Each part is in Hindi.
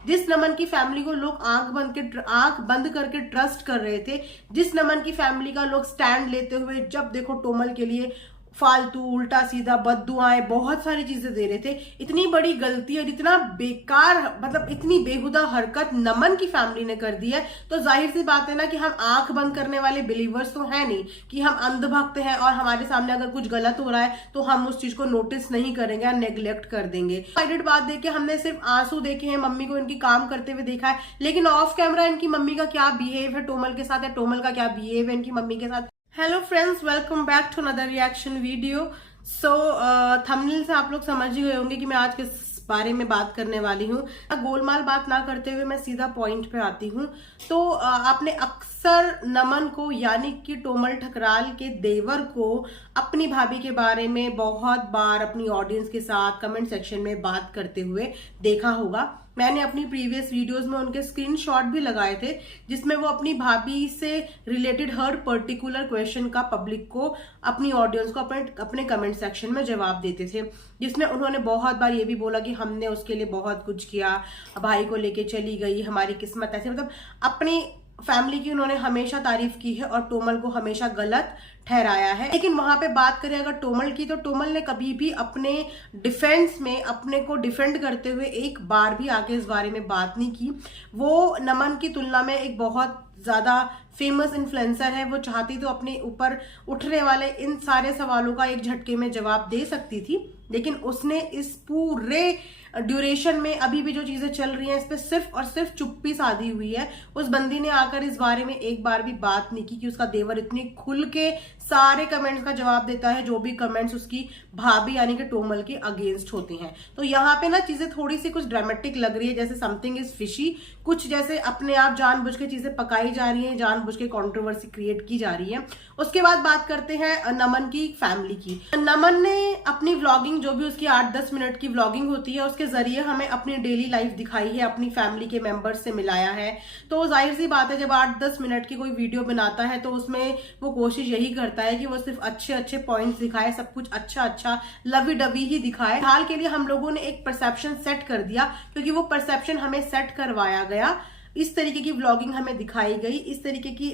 जिस नमन की फैमिली को लोग आंख बंद करके ट्रस्ट कर रहे थे, जिस नमन की फैमिली का लोग स्टैंड लेते हुए जब देखो टोमल के लिए फालतू उल्टा सीधा बददुआएं बहुत सारी चीजें दे रहे थे, इतनी बड़ी गलती और इतना बेकार मतलब इतनी बेहुदा हरकत नमन की फैमिली ने कर दी है, तो जाहिर सी बात है ना कि हम आंख बंद करने वाले बिलीवर्स तो है नहीं कि हम अंधभक्त हैं और हमारे सामने अगर कुछ गलत हो रहा है तो हम उस चीज को नोटिस नहीं करेंगे या नेग्लेक्ट कर देंगे। साइडेड बात देख के हमने सिर्फ आंसू देखे हैं, मम्मी को इनकी काम करते हुए देखा है, लेकिन ऑफ कैमरा इनकी मम्मी का क्या बिहेव है टोमल के साथ, या टोमल का क्या बिहेव है इनकी मम्मी के साथ। Hello friends, welcome back to another reaction video. So thumbnail से आप लोग समझ ही गए होंगे कि मैं आज किस बारे में बात करने वाली हूँ। गोलमाल बात ना करते हुए मैं सीधा पॉइंट पे आती हूँ। तो आपने अक्सर नमन को यानी कि टोमल ठकराल के देवर को अपनी भाभी के बारे में बहुत बार अपनी ऑडियंस के साथ कमेंट सेक्शन में बात करते हुए देखा होगा। मैंने अपनी प्रीवियस वीडियोस में उनके स्क्रीनशॉट भी लगाए थे जिसमें वो अपनी भाभी से रिलेटेड हर पर्टिकुलर क्वेश्चन का पब्लिक को, अपनी ऑडियंस को अपने कमेंट सेक्शन में जवाब देते थे, जिसमें उन्होंने बहुत बार ये भी बोला कि हमने उसके लिए बहुत कुछ किया, भाई को लेके चली गई, हमारी किस्मत ऐसे, मतलब अपनी फैमिली की उन्होंने हमेशा तारीफ की है और टोमल को हमेशा गलत ठहराया है। लेकिन वहां पे बात करें अगर टोमल की, तो टोमल ने कभी भी अपने डिफेंस में अपने को डिफेंड करते हुए एक बार भी आके इस बारे में बात नहीं की। वो नमन की तुलना में एक बहुत ज्यादा फेमस इन्फ्लुएंसर है, वो चाहती तो अपने ऊपर उठने वाले इन सारे सवालों का एक झटके में जवाब दे सकती थी, लेकिन उसने इस पूरे ड्यूरेशन में अभी भी जो चीजें चल रही हैं इस पे सिर्फ और सिर्फ चुप्पी साधी हुई है। उस बंदी ने आकर इस बारे में एक बार भी बात नहीं की कि उसका देवर इतनी खुल के सारे कमेंट्स का जवाब देता है जो भी कमेंट्स उसकी भाभी यानी कि टोमल के अगेंस्ट होते हैं। तो यहाँ पे ना चीजें थोड़ी सी कुछ ड्रामेटिक लग रही है, जैसे समथिंग इज फिशी, कुछ जैसे अपने आप जानबूझ के चीजें पकाई जा रही है, जानबूझ के कंट्रोवर्सी क्रिएट की जा रही है। उसके बाद बात करते हैं नमन की फैमिली की। नमन ने अपनी व्लॉगिंग, जो भी उसकी 8-10 मिनट की व्लॉगिंग होती है, उसके जरिए हमें अपनी डेली लाइफ दिखाई है, अपनी फैमिली के मेंबर्स से मिलाया है। तो जाहिर सी बात है जब 8-10 मिनट की कोई वीडियो बनाता है तो उसमें वो कोशिश यही करता है कि वो सिर्फ अच्छे अच्छे पॉइंट्स दिखाए, सब कुछ अच्छा अच्छा लवी डवी ही दिखाए। हाल के लिए हम लोगों ने एक परसेप्शन सेट कर दिया, क्योंकि वो परसेप्शन हमें सेट करवाया गया। इस तरीके की व्लॉगिंग हमें दिखाई गई, इस तरीके की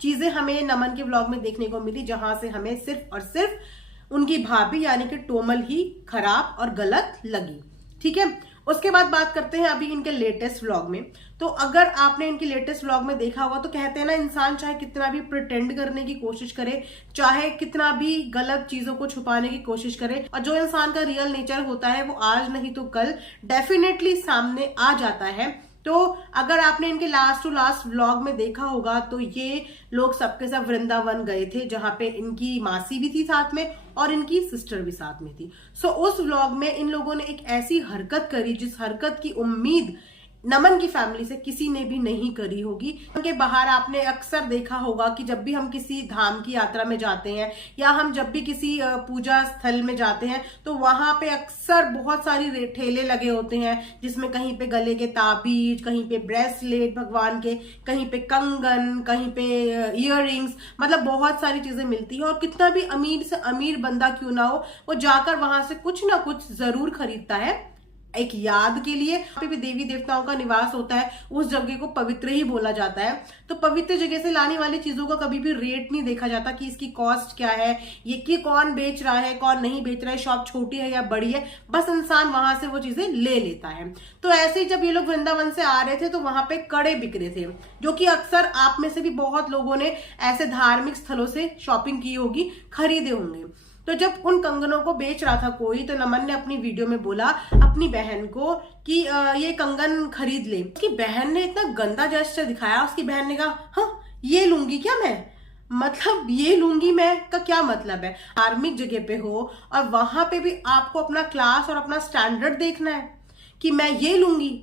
चीजें हमें नमन के व्लॉग में देखने को मिली, जहां से हमें सिर्फ और सिर्फ उनकी भाभी यानी कि टोमल ही खराब और गलत लगी। ठीक है, उसके बाद बात करते हैं अभी इनके लेटेस्ट व्लॉग में। तो अगर आपने इनके लेटेस्ट व्लॉग में देखा होगा तो कहते हैं ना, इंसान चाहे कितना भी प्रिटेंड करने की कोशिश करे, चाहे कितना भी गलत चीजों को छुपाने की कोशिश करे, और जो इंसान का रियल नेचर होता है वो आज नहीं तो कल डेफिनेटली सामने आ जाता है। तो अगर आपने इनके लास्ट टू लास्ट व्लॉग में देखा होगा तो ये लोग सबके सब वृंदावन गए थे, जहां पे इनकी मासी भी थी साथ में और इनकी सिस्टर भी साथ में थी। सो उस व्लॉग में इन लोगों ने एक ऐसी हरकत करी जिस हरकत की उम्मीद नमन की फैमिली से किसी ने भी नहीं करी होगी। उनके बाहर आपने अक्सर देखा होगा कि जब भी हम किसी धाम की यात्रा में जाते हैं या हम जब भी किसी पूजा स्थल में जाते हैं तो वहां पे अक्सर बहुत सारी ठेले लगे होते हैं, जिसमें कहीं पे गले के ताबीज, कहीं पे ब्रेसलेट भगवान के, कहीं पे कंगन, कहीं पे इयररिंग्स, मतलब बहुत सारी चीजें मिलती है। और कितना भी अमीर से अमीर बंदा क्यों ना हो, वो जाकर वहां से कुछ ना कुछ जरूर खरीदता है एक याद के लिए। यहाँ पे भी देवी देवताओं का निवास होता है, उस जगह को पवित्र ही बोला जाता है। तो पवित्र जगह से लाने वाली चीजों का कभी भी रेट नहीं देखा जाता कि इसकी कॉस्ट क्या है, ये कि कौन बेच रहा है कौन नहीं बेच रहा है, शॉप छोटी है या बड़ी है, बस इंसान वहां से वो चीजें ले लेता है। तो ऐसे ही जब ये लोग वृंदावन से आ रहे थे तो वहां पे कड़े बिक रहे थे, जो कि अक्सर आप में से भी बहुत लोगों ने ऐसे धार्मिक स्थलों से शॉपिंग की होगी, खरीदे होंगे। तो जब उन कंगनों को बेच रहा था कोई, तो नमन ने अपनी वीडियो में बोला अपनी बहन को कि ये कंगन खरीद ले। उसकी बहन ने इतना गंदा जेस्चर दिखाया, उसकी बहन ने कहा हाँ ये लूंगी क्या मैं, मतलब ये लूंगी मैं का क्या मतलब है। धार्मिक जगह पे हो और वहां पे भी आपको अपना क्लास और अपना स्टैंडर्ड देखना है कि मैं ये लूंगी,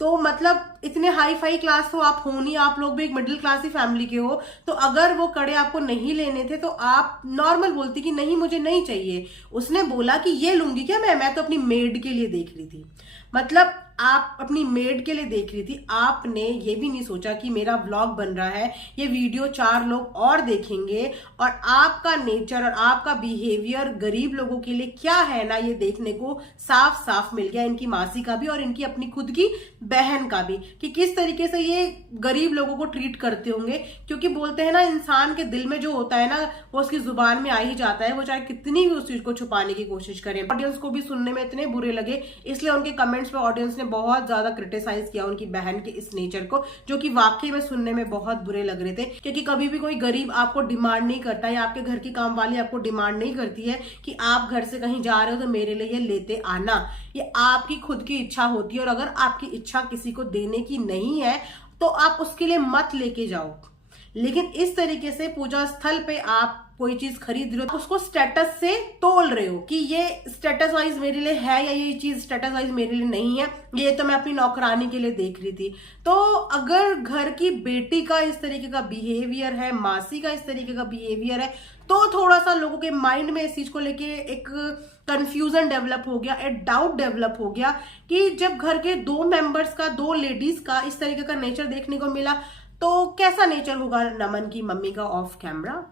तो मतलब इतने हाई फाई क्लास तो आप हो नहीं, आप लोग भी एक मिडिल क्लास ही फैमिली के हो। तो अगर वो कड़े आपको नहीं लेने थे तो आप नॉर्मल बोलती कि नहीं मुझे नहीं चाहिए। उसने बोला कि ये लूंगी क्या मैं तो अपनी मेड के लिए देख रही थी। मतलब आप अपनी मेड के लिए देख रही थी, आपने ये भी नहीं सोचा कि मेरा व्लॉग बन रहा है, ये वीडियो 4 लोग और देखेंगे और आपका नेचर और आपका बिहेवियर गरीब लोगों के लिए क्या है ना, ये देखने को साफ साफ मिल गया, इनकी मासी का भी और इनकी अपनी खुद की बहन का भी, कि किस तरीके से ये गरीब लोगों को ट्रीट करते होंगे। क्योंकि बोलते हैं ना, इंसान के दिल में जो होता है ना वो उसकी जुबान में आ ही जाता है, वो चाहे कितनी भी उस चीज को छुपाने की कोशिश करे। ऑडियंस को भी सुनने में इतने बुरे लगे, इसलिए उनके कमेंट्स पे ऑडियंस ने बहुत ज्यादा क्रिटिसाइज किया उनकी बहन के इस नेचर को, जो कि वाकई में सुनने में बहुत बुरे लग रहे थे। क्योंकि कभी भी कोई गरीब आपको डिमांड नहीं करता, या आपके घर की काम वाली आपको डिमांड नहीं करती है कि आप घर से कहीं जा रहे हो तो मेरे लिए ये लेते आना। ये आपकी खुद की इच्छा होती है, और अगर आपकी इच्छा किसी को देने की नहीं है तो आप उसके लिए मत लेके जाओ। लेकिन इस तरीके से पूजा स्थल पे आप कोई चीज खरीद रहे हो, उसको स्टेटस से तोल रहे हो कि ये स्टेटस वाइज मेरे लिए है या ये चीज स्टेटस वाइज मेरे लिए नहीं है, ये तो मैं अपनी नौकरानी के लिए देख रही थी। तो अगर घर की बेटी का इस तरीके का बिहेवियर है, मासी का इस तरीके का बिहेवियर है, तो थोड़ा सा लोगों के माइंड में इस चीज को लेके एक कंफ्यूजन डेवलप हो गया, एक डाउट डेवलप हो गया कि जब घर के 2 मेंबर्स का, 2 लेडीज का इस तरीके का नेचर देखने को मिला, तो कैसा नेचर होगा नमन की मम्मी का ऑफ कैमरा।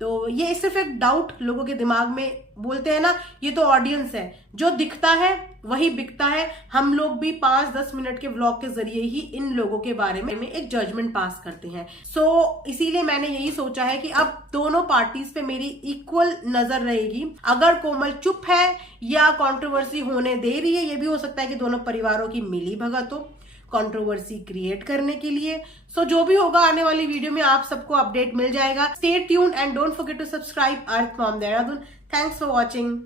तो ये सिर्फ एक डाउट लोगों के दिमाग में, बोलते हैं ना, ये तो ऑडियंस है, जो दिखता है वही बिकता है। हम लोग भी 5-10 मिनट के व्लॉग के जरिए ही इन लोगों के बारे में एक जजमेंट पास करते हैं। इसीलिए मैंने यही सोचा है कि अब दोनों पार्टीज पे मेरी इक्वल नजर रहेगी। अगर कोमल चुप है या कंट्रोवर्सी होने दे रही है, ये भी हो सकता है कि दोनों परिवारों की मिली भगत हो कंट्रोवर्सी क्रिएट करने के लिए। जो भी होगा आने वाली वीडियो में आप सबको अपडेट मिल जाएगा। Stay tuned and don't forget to subscribe Earth Mom Dehradun. Thanks for watching.